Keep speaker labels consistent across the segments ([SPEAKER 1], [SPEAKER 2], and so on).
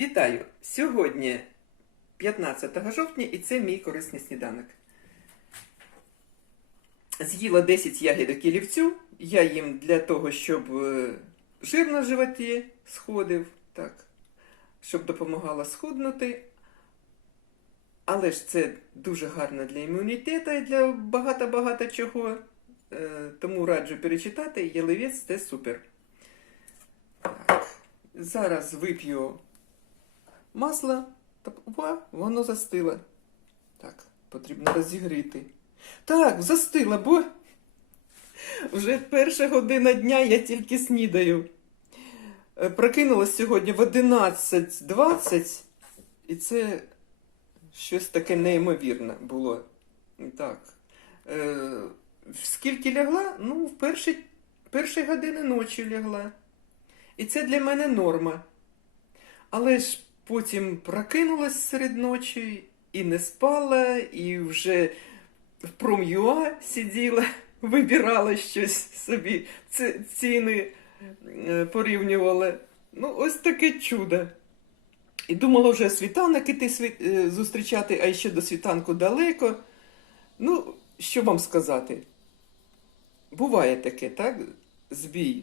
[SPEAKER 1] Вітаю! Сьогодні 15 жовтня і це мій корисний сніданок. З'їла 10 ягідок кілівцю. Я їм для того, щоб е, жир на животі сходив, так, щоб допомагала схуднути. Але ж це дуже гарно для імунітету і для багато-багато чого. Е, Тому раджу перечитати. Ялевець це супер. Так. Зараз вип'ю масло. Опа, воно застило. Так, потрібно розігріти. Так, застило, бо вже перша година дня я тільки снідаю. Е, Прокинулась сьогодні в 11.20, і це щось таке неймовірне було. Так. Е, скільки лягла? Ну, в перші, перші години ночі лягла. І це для мене норма. Але ж потім прокинулась серед ночі і не спала, і вже в пром'юа сиділа, вибирала щось собі, ціни е, порівнювала. Ну, ось таке чудо. І думала вже світанок іти е, зустрічати, а ще до світанку далеко. Ну, що вам сказати? Буває таке, так? Збій.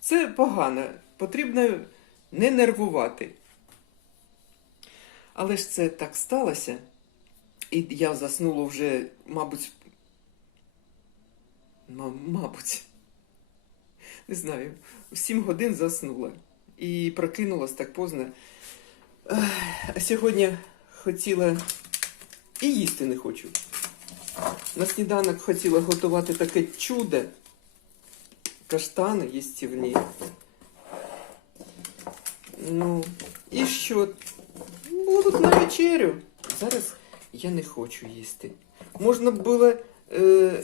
[SPEAKER 1] Це погано. Потрібно не нервувати. Але ж це так сталося. І я заснула вже, мабуть. Мабуть. Не знаю. В 7 годин заснула. І прокинулась так поздно. А сьогодні хотіла і їсти не хочу. На сніданок хотіла готувати таке чудо. Каштани їстівні. Ну, і що? Будуть на вечерю. Зараз я не хочу їсти. Можна було е,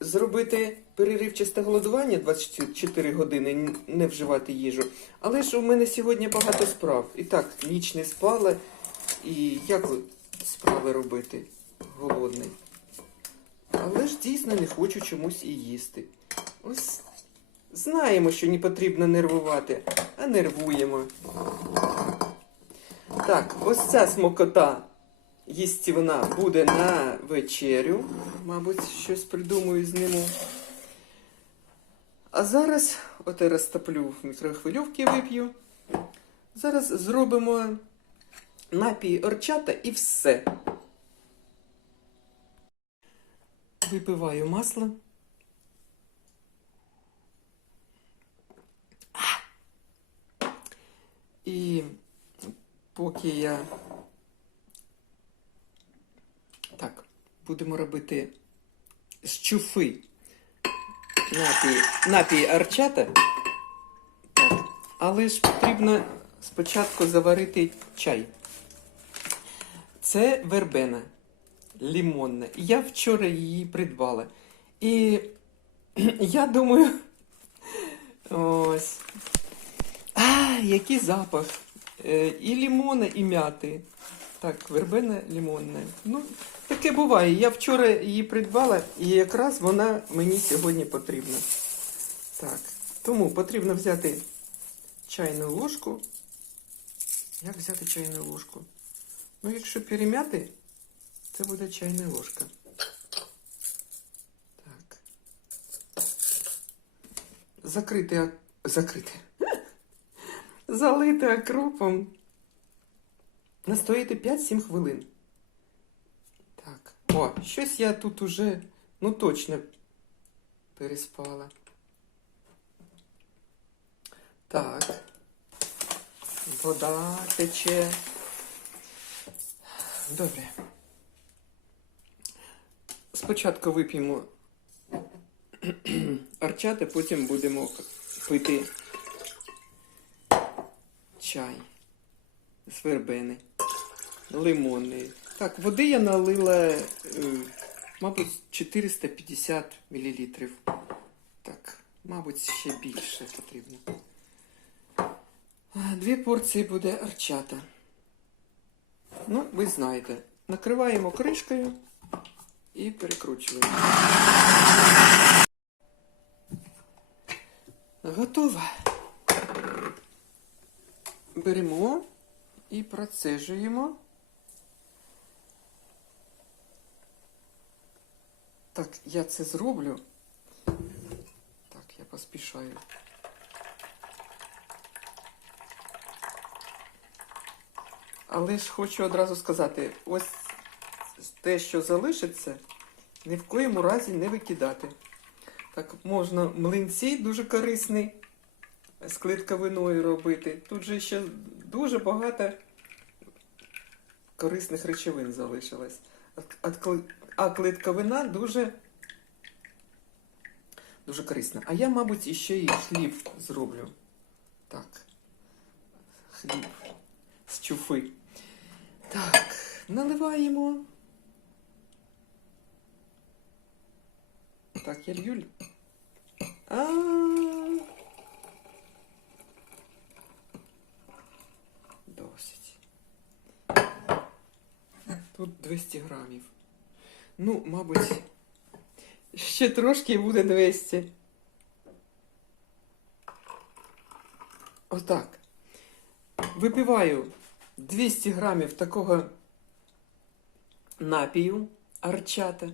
[SPEAKER 1] зробити переривчасте голодування 24 години, не вживати їжу. Але ж у мене сьогодні багато справ. І так, ніч не спала. І як справи робити голодний? Але ж дійсно не хочу чомусь і їсти. Ось знаємо, що не потрібно нервувати, а нервуємо. Так, ось ця смокота їстівна буде на вечерю. Мабуть, щось придумаю зніму. А зараз, от я розтоплю в мікрохвильовці вип'ю. Зараз зробимо напій орчата і все. Випиваю масло. І поки я. Так, будемо робити з чуфи напій, напій арчата. Так. Але ж потрібно спочатку заварити чай. Це вербена лімонна. Я вчора її придбала. І я думаю, ось. А, який запах. Е, І лімона, і м'яти. Так, вербена лімонна. Ну, таке буває. Я вчора її придбала, і якраз вона мені сьогодні потрібна. Так, тому потрібно взяти чайну ложку. Як взяти чайну ложку? Ну, якщо перем'яти, це буде чайна ложка. Так. Закрити, закрити. Залити окропом. Настоїти 5-7 хвилин. Так. О, щось я тут уже, ну точно переспала. Так. Вода тече. Добре. Спочатку вип'ємо арчати, потім будемо пити чай з вербени, лимонний. Так, води я налила, е, мабуть, 450 мл. Так, мабуть, ще більше потрібно. Дві порції буде арчата. Ну, ви знаєте, накриваємо кришкою і перекручуємо. Готово. Беремо і процежуємо. Так, я це зроблю. Так, я поспішаю. Але ж хочу одразу сказати, ось те, що залишиться, ні в коєму разі не викидати. Так, можна млинці дуже корисний з клітковиною робити. Тут же ще дуже багато корисних речовин залишилось. А кли- А клітковина дуже, дуже корисна. А я, мабуть, іще і хліб зроблю. Так. Хліб з чуфи. Так, наливаємо. Так, я лью. А. Досить. Тут 200 грамів. Ну, мабуть, ще трошки буде 200. Отак. Випиваю 200 грамів такого напію арчата.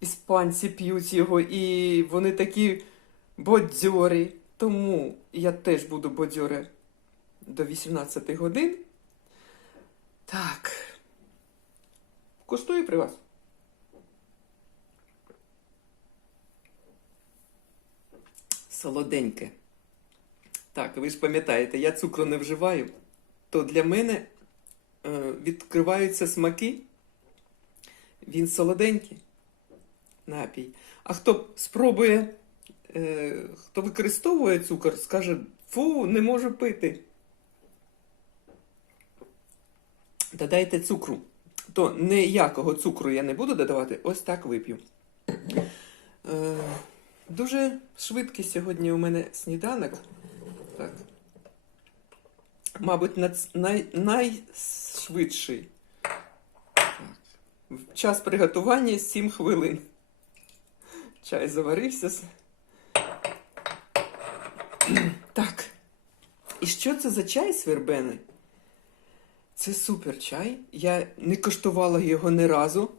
[SPEAKER 1] Іспанці п'ють його, і вони такі бадьорі. Тому я теж буду бадьори до 18 годин. Так. Коштує при вас? Солоденьке. Так, ви ж пам'ятаєте, я цукру не вживаю, то для мене е, відкриваються смаки. Він солоденький напій. А хто спробує, е, хто використовує цукор, скаже, фу, не можу пити. Додайте цукру. То ніякого цукру я не буду додавати, ось так вип'ю. Е, дуже швидкий сьогодні у мене сніданок. Так. Мабуть, най, найшвидший. Так. Час приготування 7 хвилин. Чай заварився. Так. І що це за чай з вербени? Це супер чай. Я не коштувала його ні разу.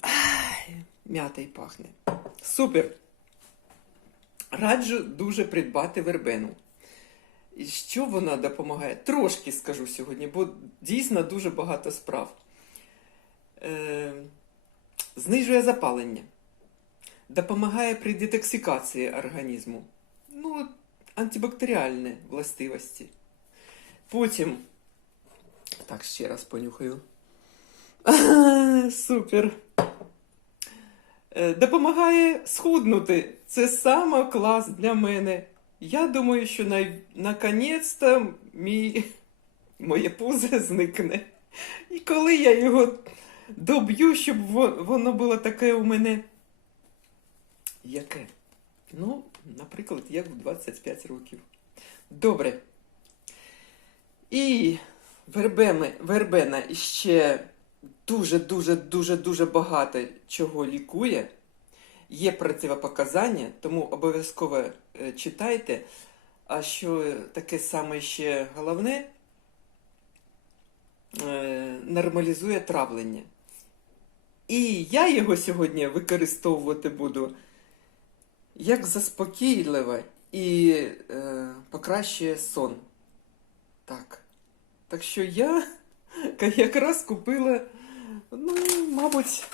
[SPEAKER 1] Ай, м'ята й пахне. Супер. Раджу дуже придбати вербену. І що вона допомагає? Трошки скажу сьогодні, бо дійсно дуже багато справ. Е, знижує запалення, допомагає при детоксикації організму. Ну, антибактеріальні властивості. Потім. Так, ще раз понюхаю. Супер. Е, Допомагає схуднути. Це саме клас для мене. Я думаю, що на... наконець-то мій... моє пузо зникне. І коли я його доб'ю, щоб воно було таке у мене. Яке? Ну, наприклад, як в 25 років. Добре. І вербеми, вербена ще дуже-дуже дуже дуже багато чого лікує. Є противопоказання, тому обов'язково е, читайте. А що таке саме ще головне, е, нормалізує травлення. І я його сьогодні використовувати буду як заспокійливе і е, покращує сон. Так. Що я якраз купила, ну, мабуть,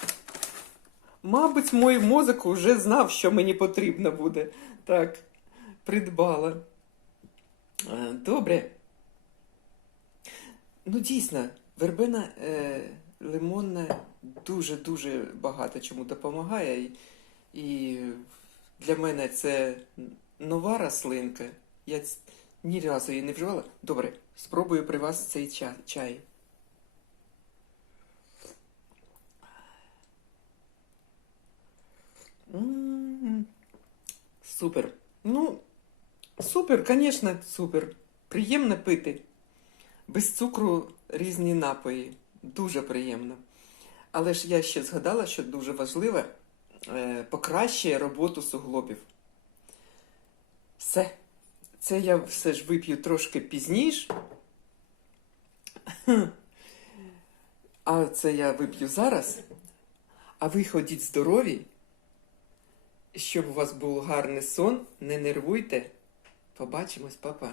[SPEAKER 1] мабуть, мій мозок вже знав, що мені потрібно буде. Так, придбала. Е, Добре. Ну, дійсно, вербена е, лимонна дуже-дуже багато чому допомагає. І для мене це нова рослинка. Я ні разу її не вживала. Добре, спробую при вас цей чай. Супер. Ну, супер, звісно, супер. Приємно пити. Без цукру різні напої. Дуже приємно. Але ж я ще згадала, що дуже важливе е, покращує роботу суглобів. Все. Це я все ж вип'ю трошки пізніше. А це я вип'ю зараз. А ви ходіть здорові. Щоб у вас був гарний сон, не нервуйте. Побачимось, папа.